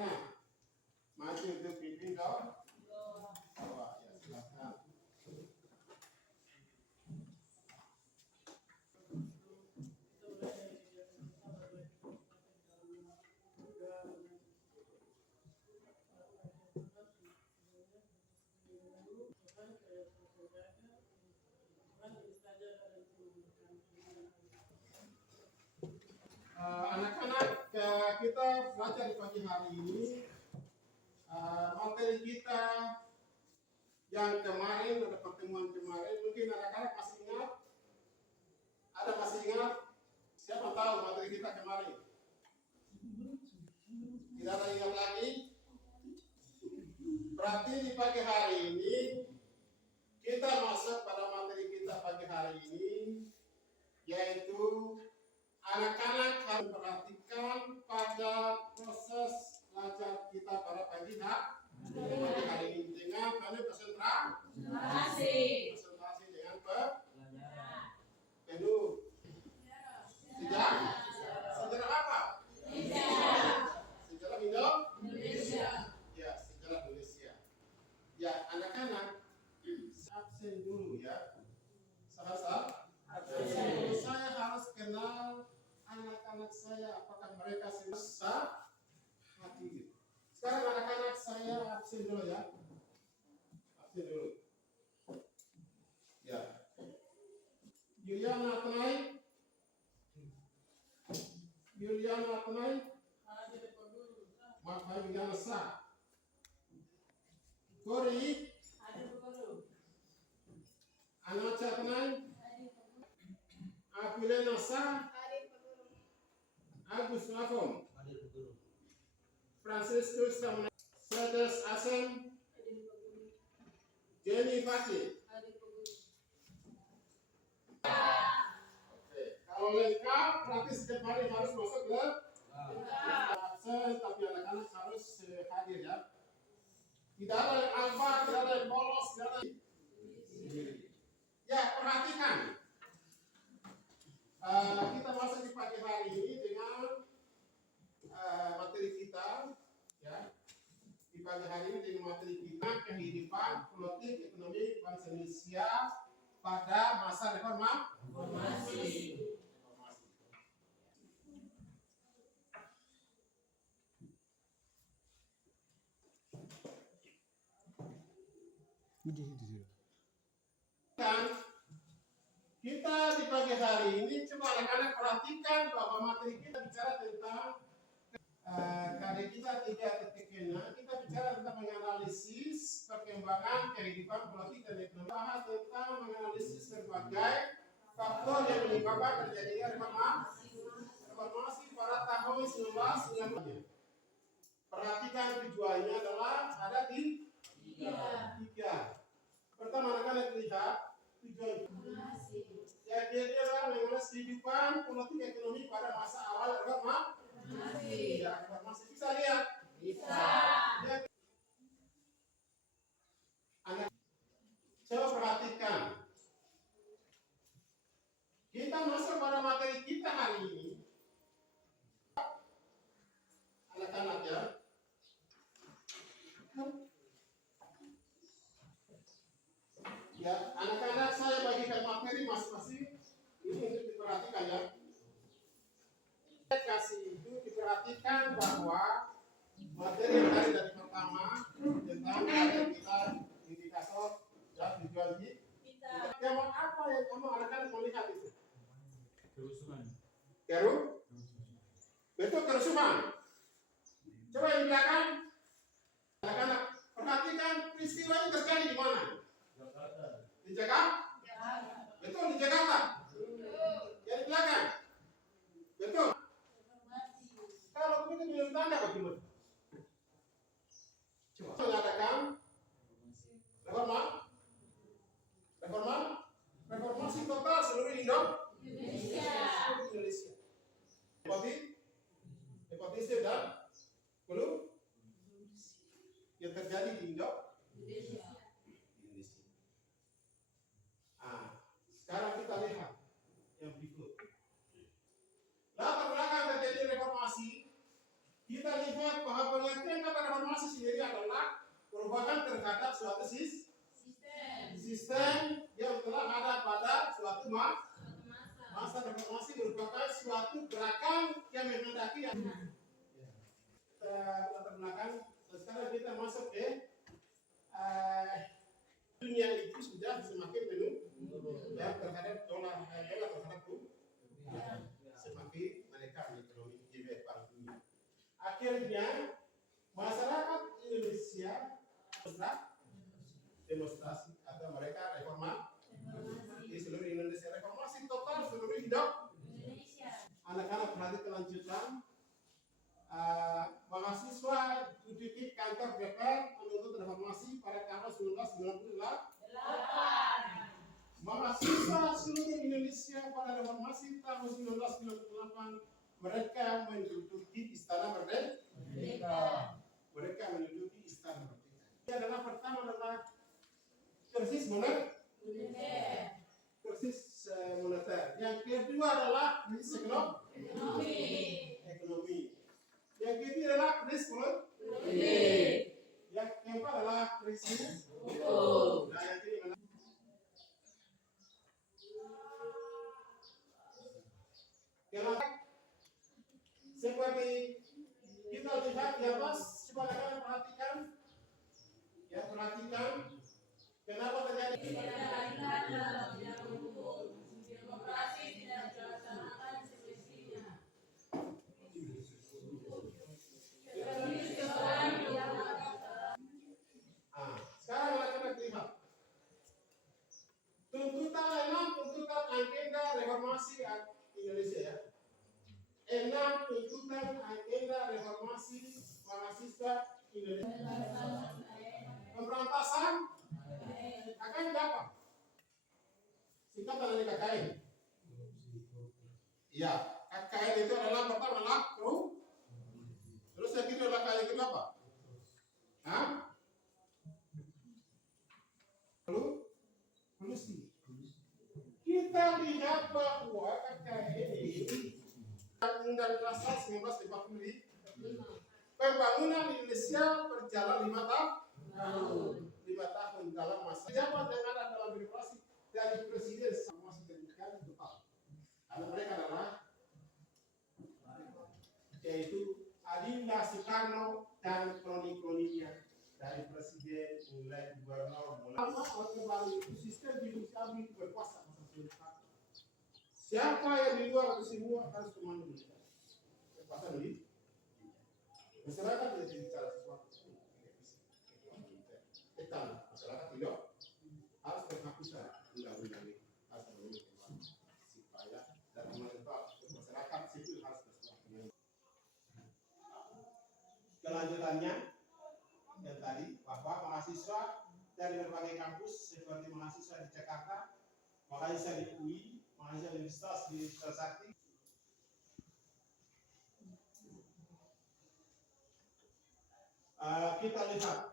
mana? Maju untuk pimpin bawah. Ya, silakan. Anak-anak, kita belajar di pagi hari ini materi kita yang kemarin, ada pertemuan kemarin, mungkin anak-anak masih ingat? Ada masih ingat? Siapa tahu materi kita kemarin? Tidak ada ingat lagi? Berarti di pagi hari ini kita masuk pada materi kita pagi hari ini, yaitu anak-anak harus perhatikan pada proses belajar kita pada pagi hari ini dengan konsentrasi dengan penuh sejarah apa? Sejarah Indonesia. Ya, sejarah Indonesia. Ya, anak-anak absen dulu ya. Sahabat, saya harus kenal anak-anak saya, apakah mereka susah hadir. Sekarang anak-anak saya absen dulu ya. Absen dulu. Ya. Yuliana Tenai. Yuliana Tenai. Maka Yuliana Sa. Kori. Anacha Tenai. Apilena Sa. Agus Lafon. Franciscus Sedes Asem. Jenny Fakih. Oke, kalau lengkap berarti setiap hari harus masuk ke absen, tapi anak-anak harus hadir ya. Tidak ada yang alfa, tidak ada yang bolos, tidak ada yang... Ya, perhatikan. Kita masuk di pagi hari ini dengan materi kita ya. Di pagi hari ini dengan materi kita kehidupan politik ekonomi bangsa Indonesia pada masa reformasi. Dan kita di pagi hari ini coba anak-anak perhatikan bahwa materi kita bicara tentang karya kita 3.6. Kita bicara tentang menganalisis perkembangan kehidupan politik dan ekonomi. Bahas tentang menganalisis berbagai faktor yang menyebabkan terjadinya reformasi pada tahun 1990. Perhatikan tujuannya adalah ada tiga. Pertama, anak-anak lihat tujuan. Ya, dia adalah menganalisis kehidupan politik ekonomi pada masa awal reformasi. Ya, reformasi bisa lihat. Bisa. Ya. Anak, coba perhatikan. Kita masuk pada materi kita hari ini. Anak-anak ya. Ya, anak-anak saya bagikan materi masing-masing ini untuk diperhatikan ya. Kasih itu diperhatikan bahwa materi yang dari pertama tentang kita indikator dan tujuan kita. Yang apa yang kamu anak-anak melihat itu? Kerusuhan. Betul, kerusuhan. Coba yang belakang. Anak-anak perhatikan peristiwa ini terjadi di mana? Di Jakarta? Betul, di Jakarta. Yang belakang. Betul. Kalau begitu belum tanda bagaimana? Coba mengatakan reformasi total seluruh Indonesia. Hepatitis dan flu yang terjadi di Indonesia. Sekarang kita lihat yang berikut. Latar belakang terjadi reformasi kita lihat bahwa pengertian kata reformasi sendiri adalah perubahan terhadap suatu sistem yang telah ada pada suatu masa. Reformasi merupakan suatu gerakan yang menghendaki yang latar belakang. Sekarang kita masuk ke dunia itu sudah semakin menurun ya, terhadap dolar terhadap rupiah, semakin menekan ekonomi global dunia. Akhirnya masyarakat Indonesia demonstrasi atau mereka reformasi di seluruh Indonesia, reformasi total seluruh Indonesia. Anak-anak berarti kelanjutan mahasiswa duduk kantor DPR menuntut reformasi pada tahun 1998. Mahasiswa seluruh Indonesia pada reformasi tahun 1998 mereka menduduki istana merdeka. Mereka menduduki istana merdeka. Ini adalah pertama adalah krisis moneter. Krisis moneter. Yang kedua adalah krisis ekonomi. Yang ketiga adalah krisis politik. Yang keempat adalah krisis hukum. Nah, yang kelima kenapa? Seperti kita lihat di atas, coba kalian perhatikan, ya perhatikan kenapa terjadi demokrasi tidak dilaksanakan semestinya. Sekarang kita lihat tuntutan agenda reformasi Indonesia ya. 6 tuntutan agenda reformasi mahasiswa Indonesia. Pemberantasan KKN apa? Singkatan dari KKN. Iya, KKN itu adalah pertama adalah terus yang kedua adalah KKN itu apa? Hah? Kolusi. Kita lihat bahwa KKN ini Undang-Undang Dasar 1945 pembangunan Indonesia berjalan 5 tahun. 5 tahun dalam masa jabat yang ada dalam birokrasi dari presiden masih terbuka total. Karena mereka adalah yaitu Adinda Soekarno dan kroni-kroninya dari presiden mulai gubernur mulai Orde Baru itu sistem dimulai berkuasa. Siapa yang di luar itu semua harus komando militer. Kekuasaan militer. Masyarakat tidak bicara sesuatu. Kita masyarakat tidak harus terhapuskan undang-undang ini harus memenuhi supaya dan pemerintah masyarakat sipil harus bersesuaian. Kelanjutannya yang tadi bahwa mahasiswa dari berbagai kampus seperti mahasiswa di Jakarta, mahasiswa di UI, mahasiswa Universitas di Trisakti. Kita lihat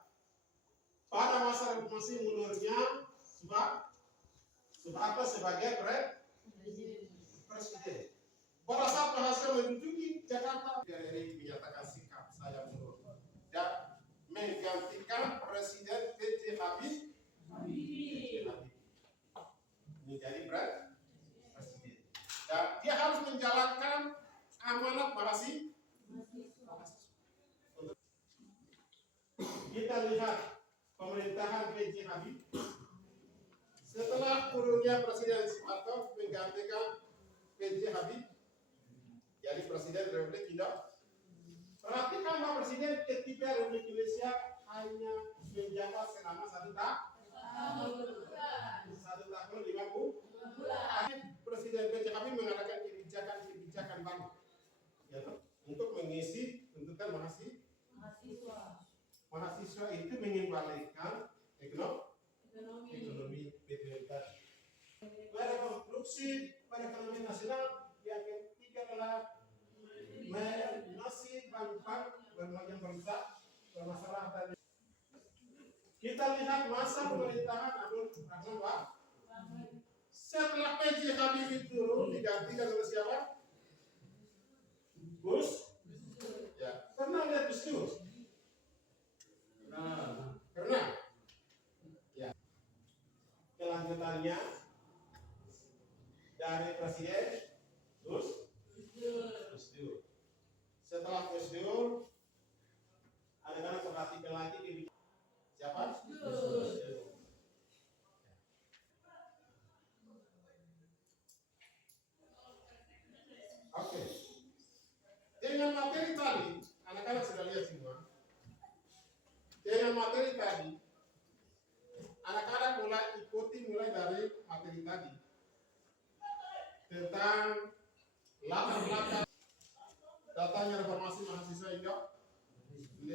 pada masa reformasi mundurnya Soeharto sebagai presiden. Pada saat mahasiswa menduduki Jakarta, DPR menyatakan sikap saya mundur dan menggantikan Presiden B.J. Habibie menjadi presiden. Dan dia harus menjalankan amanat mahasiswa. Kita lihat pemerintahan B.J. Habibie setelah turunnya Presiden Soeharto menggantikan B.J. Habibie jadi Presiden Republik Indonesia. Perhatikan Pak Presiden ketiga Republik Indonesia hanya menjabat selama 1 tahun 5 bulan. Presiden B.J. Habibie mengadakan kebijakan baru ya, untuk mengisi tuntutan mahasiswa. Mahasiswa itu mengembalikan ekonomi BPK. Rekonstruksi perekonomian nasional. Yang ketiga adalah mengatasi bank bermacam bangsa bermasalah. Kita lihat masa pemerintahan Abdul Rahman Wahid. Setelah B.J. Habibie turun digantikan oleh siapa? Gus. Ya. Karena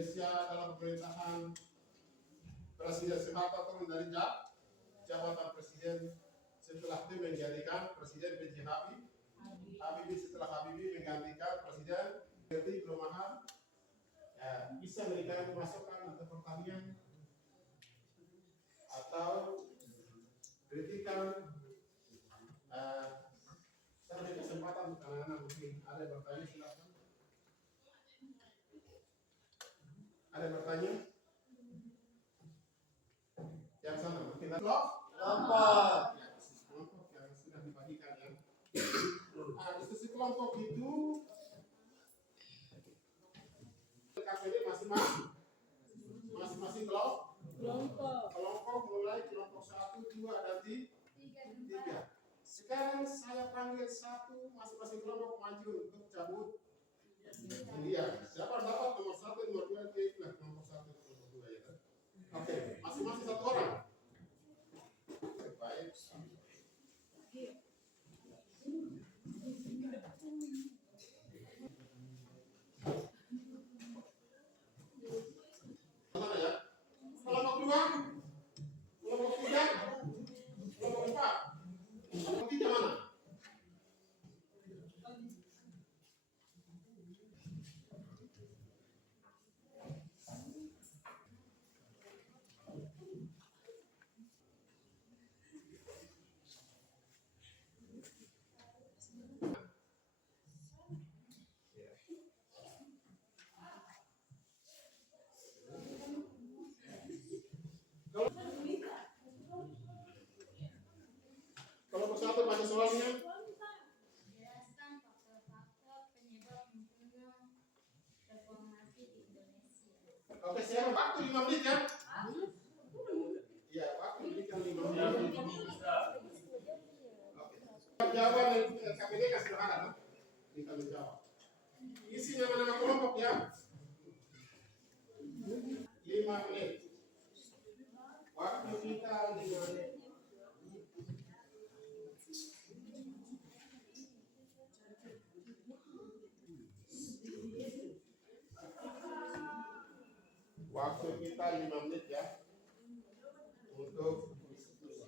Indonesia dalam pemerintahan Presiden Soeharto turun dari jabatan presiden setelah itu menjadikan Presiden B.J. Habibie. Setelah Habibie menggantikan Presiden Menteri Perumahan, bisa memberikan masukan untuk pertanian atau kritikan. Saya beri kesempatan untuk anak-anak mungkin ada yang bertanya, silakan. Ada yang bertanya? Yang sana mungkin kelompok yang sudah dibagikan ya. Diskusi kelompok itu KPD masing-masing kelompok mulai kelompok 1, 2 dan 3. Sekarang saya panggil satu masing-masing kelompok maju untuk cabut. Iya, siapa dapat nomor 1, nomor 2, nah nomor 1, nomor 2 ya kan? Oke, masing-masing satu orang. Baik. Mana ya? Kelompok 2, kelompok 3, kelompok 4. Kelompok 3 mana? Kelompok 1 baca soalnya. Jelaskan faktor-faktor penyebab munculnya reformasi di Indonesia. Oke, siapa? Waktu 5 menit ya? Iya, waktu berikan 5 menit. Oke. Jawaban KPD kan sederhana, kan? Kita menjawab. Isi nama-nama kelompok ya. 5 menit. Waktu kita 5 menit. Waktu kita 5 menit ya untuk diskusi.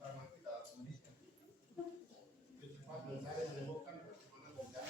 Karena kita cepat mencari menemukan bagaimana bisa.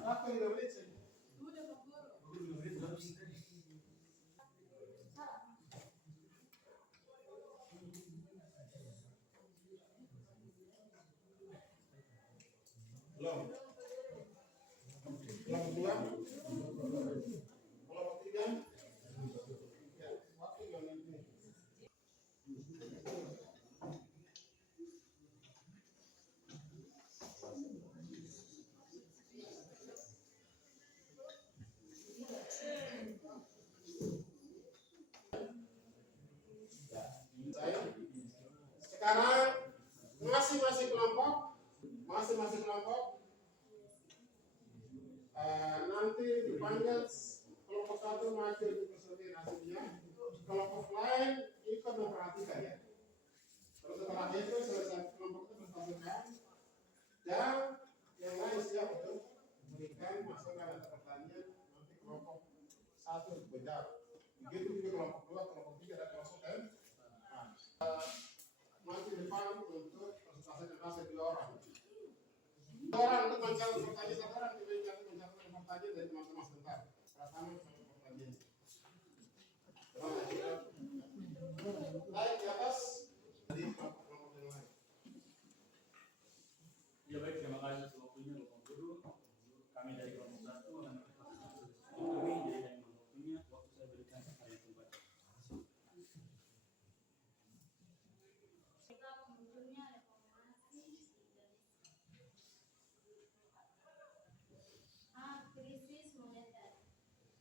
Waktu 5 menit saja. Belum. Kelompok 2, kelompok 3. Ya, waktu 5 menit. 1 menjawab. Begitu juga kelompok 2, kelompok 3 dan kelompok M. Nah, maju depan untuk presentasi masing 2 orang. 2 orang untuk menjawab pertanyaan, 1 orang untuk menjawab pertanyaan dari teman-teman sebentar. Pertama pertanyaan. Naik di atas dari kelompok yang lain. Ya baik, terima kasih atas waktunya Bapak Guru. Kami dari kelompok 1 akan kami jadi dari waktunya waktu saya berikan kepada tempat. Kita pembunuhnya reformasi di Indonesia. Krisis moneter.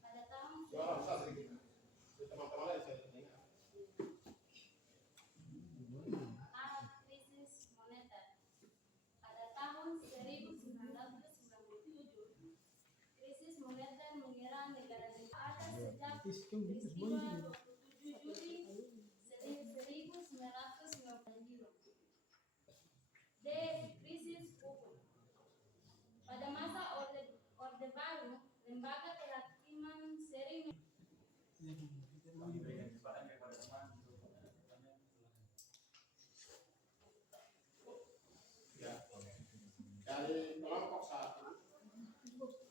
Pada tahun Bisa sedikit. Teman-teman lain saya tanya. krisis moneter. Pada tahun 1997, krisis moneter menyerang negara-negara ada sejak peristiwa 27 Juli 1999. Krisis hukum. Pada masa Orde Baru, lembaga kehakiman sering Kami berikan kesempatan kepada teman untuk bertanya. Ya. Dari kelompok 1.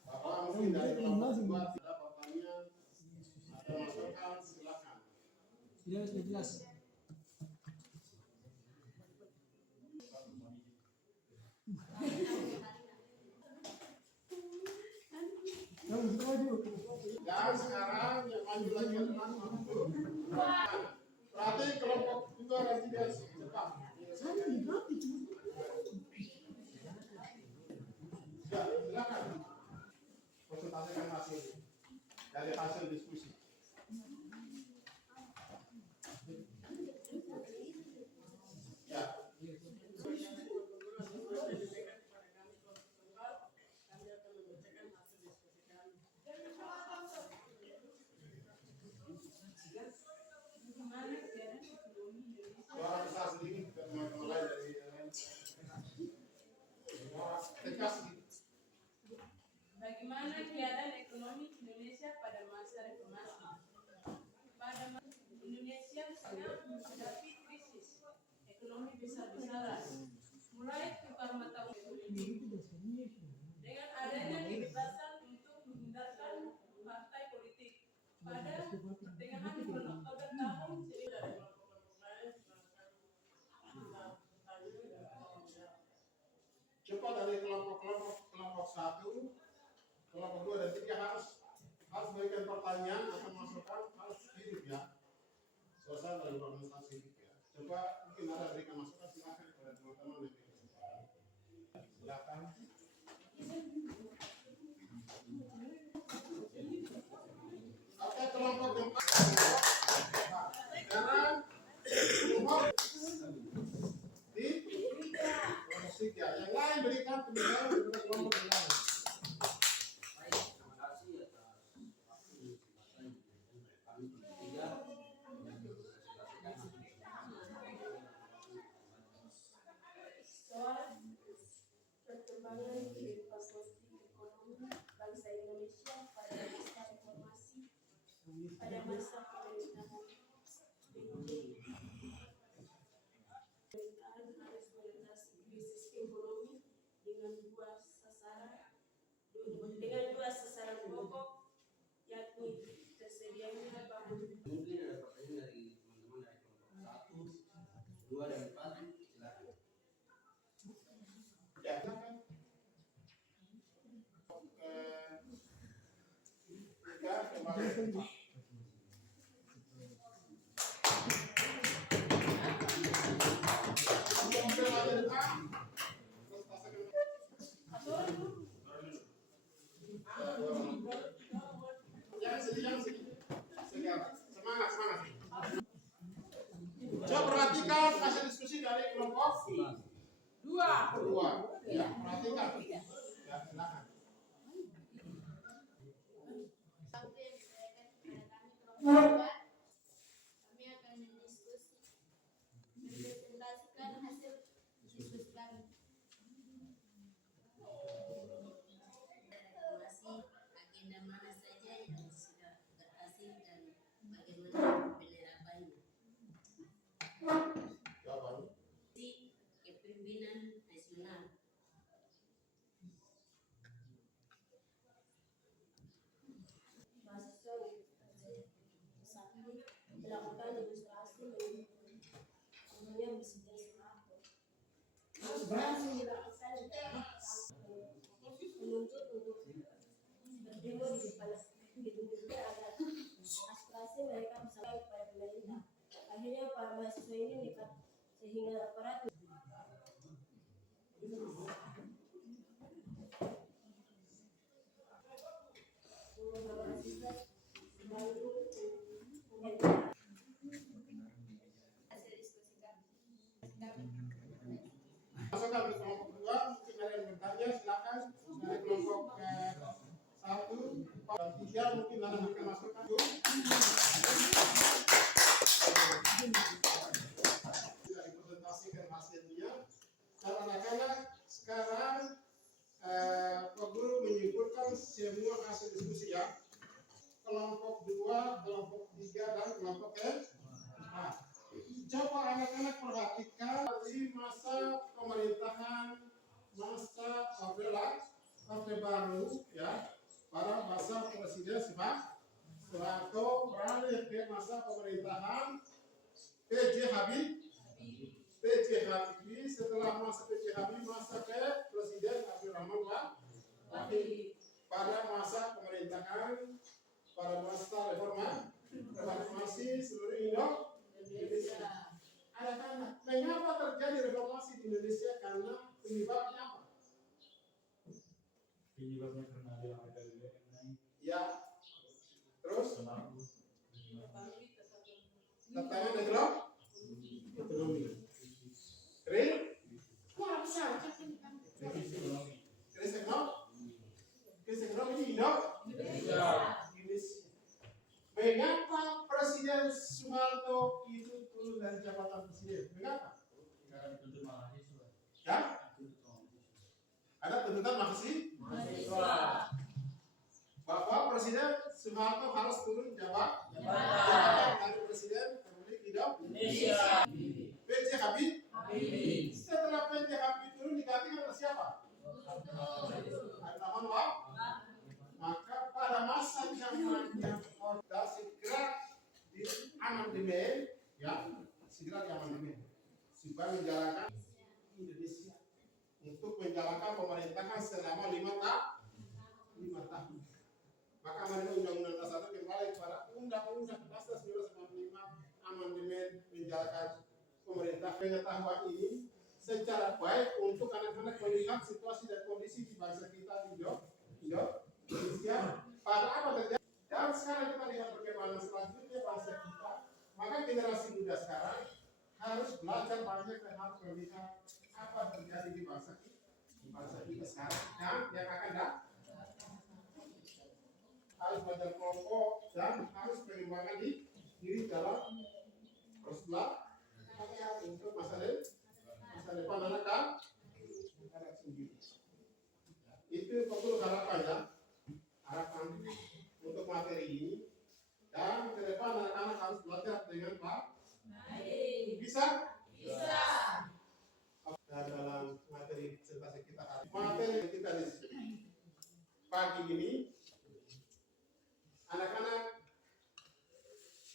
Bapak mungkin dari kelompok 2 tidak pertanyaan atau masukan silakan. Jelas. Dan sekarang yang maju lagi adalah berarti kelompok 2 dan 3 cepat. Ya, silakan. Konsultasikan hasil dari hasil diskusi. Ya. Suara besar sedikit ke teman-teman lain dari tegas sedikit. Bagaimana keadaan ekonomi Indonesia pada masa reformasi? Pada masa Indonesia sedang menghadapi krisis ekonomi besar-besaran, mulai tukar mata uang politik. Dengan adanya kebebasan untuk menghindarkan partai politik pada pertengahan bulan Oktober tahun 1900. Coba dari kelompok 1, kelompok 2 dan 3 harus berikan pertanyaan atau masukan, harus hidup ya. Suasana dari organisasi hidup ya. Coba mungkin ada berikan masukan, silakan kepada teman-teman yang silakan. Oke, kelompok 4. Sekarang kelompok 3. Yang lain berikan penjelasan kepada kelompok yang lain. Soal perkembangan kehidupan politik ekonomi bangsa Indonesia pada masa reformasi, pada masa pemerintahan BNI. Pemerintahan harus mengatasi krisis ekonomi dengan dua sasaran pokok, yakni tersedianya bangun. Mungkin ada pertanyaan dari teman-teman dari kelompok 1, 2 dan 4. Silakan. Ya, silakan. Tiga, kembali. Semangat. Coba perhatikan hasil diskusi dari kelompok 2. Ya, perhatikan. Ya, silakan. waktu yang diberikan kepada kami kelompok 4, kami akan mempresentasikan hasil diskusi kami. Reformasi, agenda mana saja yang sudah melakukan demonstrasi namanya bersedia Soeharto. Berhasil. Melakukan menuntut untuk berdemo di depan gedung-gedung agar aspirasi mereka bisa kepada pemerintah. Akhirnya para mahasiswa ini nekat sehingga aparat Hasil diskusi kami. Masukkan ke kelompok 2, mungkin ada yang bertanya, silakan. Dari kelompok 1, 3, mungkin ada yang masukkan. Tidak dipresentasikan hasilnya. Dan anak-anak sekarang Pak Guru menyimpulkan semua hasil diskusi ya. Kelompok 2, kelompok 3, dan kelompok 4. Coba anak-anak perhatikan di masa pemerintahan masa Orde Baru ya, pada masa Presiden Soeharto beralih ke masa pemerintahan PJ Habibie. Setelah masa PJ Habibie masa ke Presiden Abdurrahman Wahid. Pada masa pemerintahan pada masa reformasi seluruh Indonesia. Anak-anak, mengapa terjadi reformasi di Indonesia? Karena penyebabnya apa? Penyebabnya karena ada harga BBM naik. Ya. Terus? Sembako. Tatanan ekonomi. Krisis ekonomi di Indonesia. Mengapa Presiden Soeharto itu turun dari jabatan presiden? Mengapa? Karena dituntut mahasiswa. Ya? Ada tuntutan mahasiswa bahwa Presiden Soeharto harus turun jabatan dari Presiden Republik Indonesia. PJ Habibie. Setelah PJ Habibie turun diganti oleh siapa? Abdurrahman Wahid. Maka pada masa zamannya Orde segera di amandemen, ya, segera di amandemen supaya menjalankan Indonesia untuk menjalankan pemerintahan selama 5 tahun. Maka amandemen Undang-Undang Dasar 1 kembali kepada Undang-Undang Dasar 1945, amandemen menjalankan pemerintah. Pengetahuan ini secara baik untuk anak-anak melihat situasi dan kondisi di bangsa kita di Indonesia pada apa terjadi. Dan sekarang kita lihat bagaimana selanjutnya bangsa kita. Maka generasi muda sekarang harus belajar banyak dan harus melihat apa terjadi di bangsa kita sekarang dan yang akan datang. Harus belajar kelompok dan harus pengembangan diri dalam persebelah untuk masa depan anak sendiri. Itu perlu harapan ya, harapan untuk materi ini. Dan ke depan anak-anak harus belajar dengan baik. Bisa? Dan dalam materi presentasi kita di pagi ini, anak-anak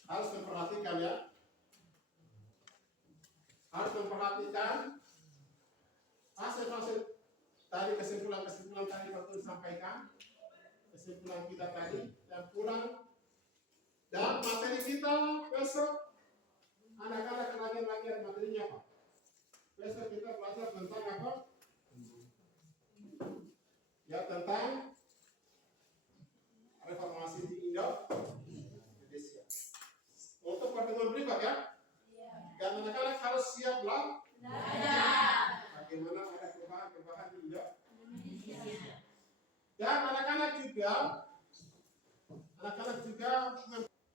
harus memperhatikan ya, harus memperhatikan hasil-hasil tadi, kesimpulan tadi Pak Guru sampaikan, kesimpulan kita tadi dan pulang. Dan materi kita besok, anak-anak lagi materinya apa? Besok kita belajar tentang apa? Ya, tentang reformasi di Indonesia. Untuk pertemuan berikut ya. Dan anak-anak harus siap bagaimana ada perubahan di Indonesia. Dan anak-anak juga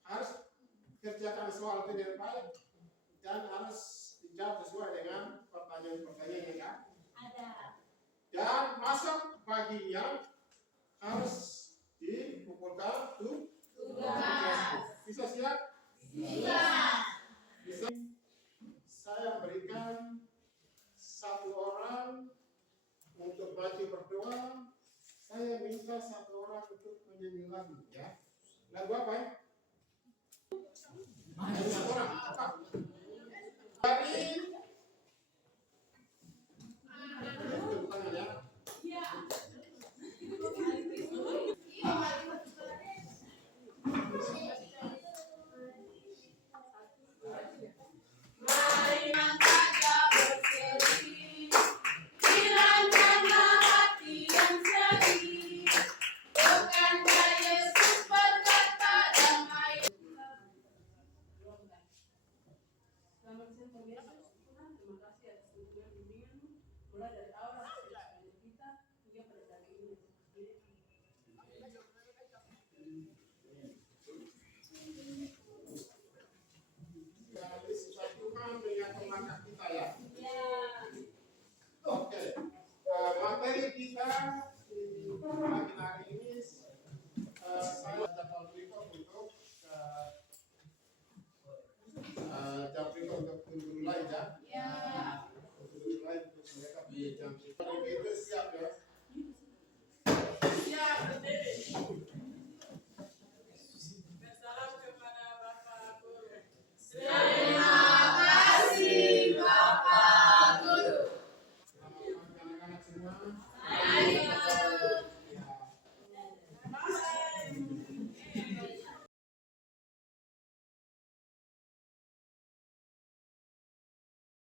harus kerjakan soal dengan baik dan harus dijawab sesuai dengan pertanyaan-pertanyaan yang ada. Dan masuk paginya harus dikumpulkan tugas. Bisa siap? Bisa. Saya berikan 1 orang untuk maju berdoa. Saya minta 1 orang untuk menyanyi lagu ya. Lagu apa ya? Dari tangan ya. Mari angkat berseri, dirancangan hati yang sedih. Bukankah Yesus berkata damai? Selamat siang pemirsa, Tuhan, terima kasih atas kunjungan bimbingan mulai dari awal sampai kita hingga pada saat ini. Jadi sesuai Tuhan dengan langkah kita ya. Oke, materi kita di pagi hari ini saya dapat berikut untuk jam berikut untuk guru lain ya. Guru lain untuk mereka di jam berikut itu siap ya. Siap, berdiri. Bersalam kepada Bapak Guru. Terima kasih Bapak Guru. Selamat pagi anak-anak semua.